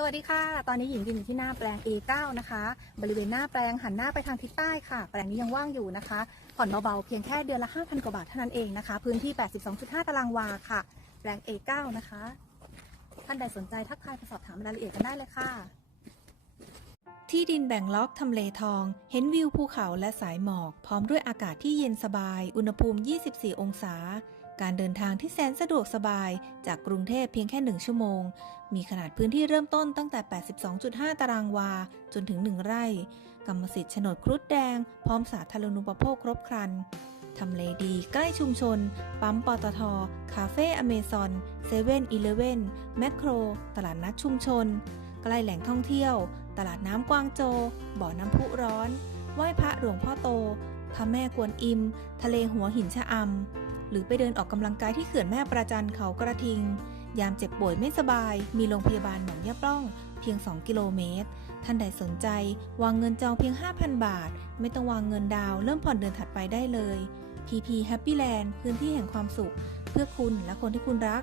สวัสดีค่ะ ตอนนี้หญิงยืนอยู่ที่หน้าแปลง A9 นะคะ บริเวณหน้าแปลงหันหน้าไปทางทิศใต้ค่ะ แปลงนี้ยังว่างอยู่นะคะ ผ่อนเบาๆ เพียงแค่เดือนละ 5,000 กว่าบาทเท่านั้นเองนะคะ พื้นที่ 82.5 ตารางวาค่ะ แปลง A9 นะคะ ท่านใดสนใจทักทายไปสอบถามรายละเอียดกันได้เลยค่ะ ที่ดินแบ่งล็อกทำเลทอง เห็นวิวภูเขาและสายหมอก พร้อมด้วยอากาศที่เย็นสบาย อุณหภูมิ 24 องศา การเดินทางที่แสนสะดวกสบายจากกรุงเทพเพียงแค่ 1 ชั่วโมง มีขนาดพื้นที่เริ่มต้นตั้งแต่ 82.5 ตารางวา จนถึง 1 ไร่ กรรมสิทธิ์โฉนดครุฑแดง พร้อมสาธารณูปโภคครบครันทำเลดีใกล้ชุมชน ปั๊มปตท คาเฟ่อเมซอนเซเว่นอีเลเว่นแมคโคร ตลาดนัดชุมชน ใกล้แหล่งท่องเที่ยว ตลาดน้ำกวางโจ บ่อน้ำพุร้อน ไหว้พระหลวงพ่อโตพระแม่กวนอิม ทะเลหัวหินชะอำ หรือไปเดินออกกำลังกายที่เขื่อนแม่ประจันเขากระทิง ยามเจ็บป่วยไม่สบาย มีโรงพยาบาลหนองยะปล้อง เพียง 2 กิโลเมตร ท่านใดสนใจ วางเงินจองเพียง 5,000 บาท ไม่ต้องวางเงินดาว เริ่มผ่อนเดือนถัดไปได้เลย PP Happy Land พื้นที่แห่งความสุข เพื่อคุณและคนที่คุณรัก